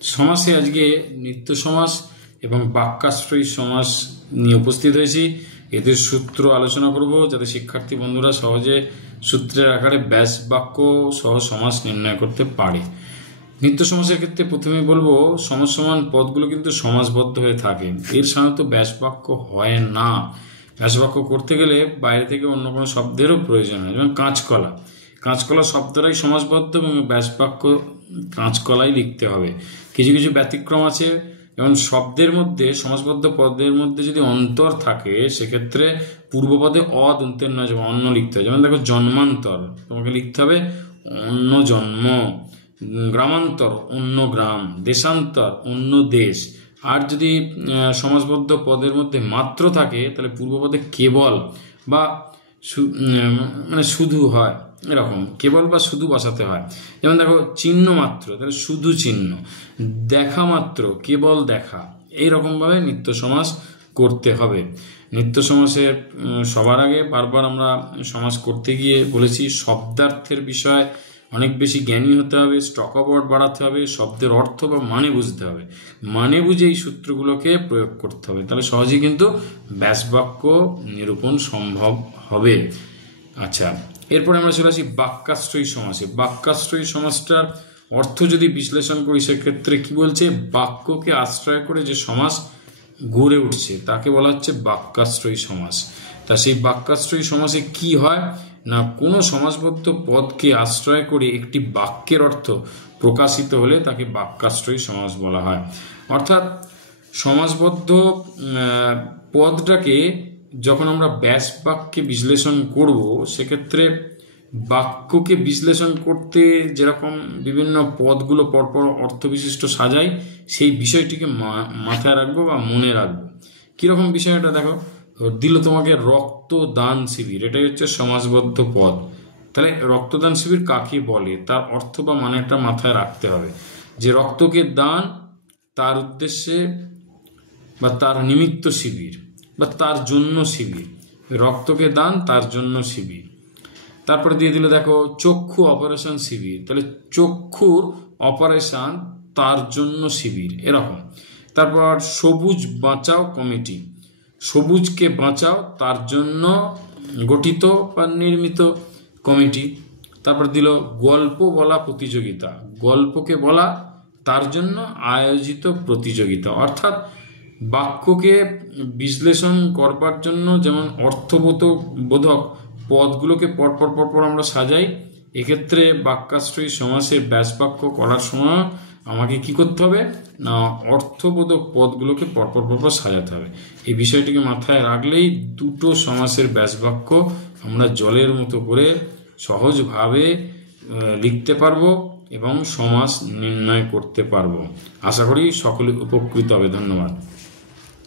সমাসে আজকে নিত্য সমাস এবং বাক্যাশ্রয়ী সমাস নিয়ে উপস্থিত হয়েছি। এদের সূত্র আলোচনা করব যাতে শিক্ষার্থী বন্ধুরা সহজে সূত্রের আকারে ব্যাস বাক্য সহ সমাস নির্ণয় করতে পারে। নিত্য সমাসের ক্ষেত্রে প্রথমে বলবো সমাস সমান পদগুলো কিন্তু সমাসবদ্ধ হয়ে থাকে, এর সাধারণত ব্যাস বাক্য হয় না। ব্যাস বাক্য করতে গেলে বাইরে থেকে অন্য কোনো শব্দেরও প্রয়োজন হয়, যেমন কাঁচকলা। কাঁচকলা শব্দটাই সমাসবদ্ধ এবং ব্যাস বাক্য কাঁচকলাই লিখতে হবে। কিছু কিছু ব্যতিক্রম আছে, যেমন শব্দের মধ্যে সমাসবদ্ধ পদের মধ্যে যদি অন্তর থাকে সেক্ষেত্রে পূর্বপদে অদন্তের নয়, যেমন অন্য লিখতে হয়। যেমন দেখো জন্মান্তর, তোমাকে লিখতে হবে অন্য জন্ম। গ্রামান্তর অন্য গ্রাম, দেশান্তর অন্য দেশ। আর যদি সমাসবদ্ধ পদের মধ্যে মাত্র থাকে তাহলে পূর্বপদে কেবল বা মানে শুধু হয়, এরকম কেবল বা শুধু বসাতে হয়। যেমন দেখো চিহ্ন মাত্র, তাহলে শুধু চিহ্ন। দেখা মাত্র, কেবল দেখা। এইরকমভাবে নিত্য সমাস করতে হবে। নিত্য সমাসের সবার আগে বারবার আমরা সমাস করতে গিয়ে বলেছি শব্দার্থের বিষয় অনেক বেশি জ্ঞানী হতে হবে, স্টক অফ ওয়ার্ড বাড়াতে হবে, শব্দের অর্থ বা মানে বুঝতে হবে। মানে বুঝে এই সূত্রগুলোকে প্রয়োগ করতে হবে, তাহলে সহজেই কিন্তু ব্যাস বাক্য নিরূপণ সম্ভব হবে। আচ্ছা, এরপরে আমরা চলে আসি বাক্যাশ্রয়ী সমাসে। বাক্যাশ্রয়ী সমাসটার অর্থ যদি বিশ্লেষণ করি সেক্ষেত্রে কি বলছে, বাক্যকে আশ্রয় করে যে সমাস গড়ে উঠছে তাকে বলা হচ্ছে বাক্যাশ্রয়ী সমাস। তা সেই বাক্যাশ্রয়ী সমাসে কি হয় না, কোনো সমাসবদ্ধ পদকে আশ্রয় করে একটি বাক্যের অর্থ প্রকাশিত হলে তাকে বাক্যাশ্রয়ী সমাস বলা হয়। অর্থাৎ সমাসবদ্ধ পদটাকে যখন আমরা ব্যাস বাক্যে বিশ্লেষণ করব সেক্ষেত্রে বাক্যকে বিশ্লেষণ করতে যেরকম বিভিন্ন পদগুলো পরপর অর্থবিশিষ্ট সাজাই, সেই বিষয়টিকে মাথায় রাখবো বা মনে রাখবো। কীরকম বিষয়টা দেখো, দিল তোমাকে রক্তদান শিবির, এটাই হচ্ছে সমাসবদ্ধ পদ। তাহলে রক্তদান শিবির কাকে বলে তার অর্থ বা মানেটা মাথায় রাখতে হবে, যে রক্তকে দান তার উদ্দেশ্যে বা তার নিমিত্ত শিবির বা তার জন্য শিবির। রক্তকে দান তার জন্য শিবির। তারপরে দিয়ে দিল দেখো চক্ষু অপারেশন শিবির, তাহলে চক্ষুর অপারেশন তার জন্য শিবির, এরকম। তারপর সবুজ বাঁচাও কমিটি, সবুজকে বাঁচাও তার জন্য গঠিত বা নির্মিত কমিটি। তারপর দিল গল্প বলা প্রতিযোগিতা, গল্পকে বলা তার জন্য আয়োজিত প্রতিযোগিতা। অর্থাৎ বাক্যকে বিশ্লেষণ করবার জন্য যেমন অর্থবোধক পদগুলোকে পরপর পরপর আমরা সাজাই, এক্ষেত্রে বাক্যাশ্রয়ী সমাসের ব্যাস বাক্য করার সময় আমাকে কি করতে হবে না, অর্থবোধক পদগুলোকে পরপর পরপর সাজাতে হবে। এই বিষয়টিকে মাথায় রাখলেই দুটো সমাসের ব্যাস বাক্য আমরা জলের মতো করে সহজভাবে লিখতে পারবো এবং সমাস নির্ণয় করতে পারবো। আশা করি সকলে উপকৃত হবে। ধন্যবাদ।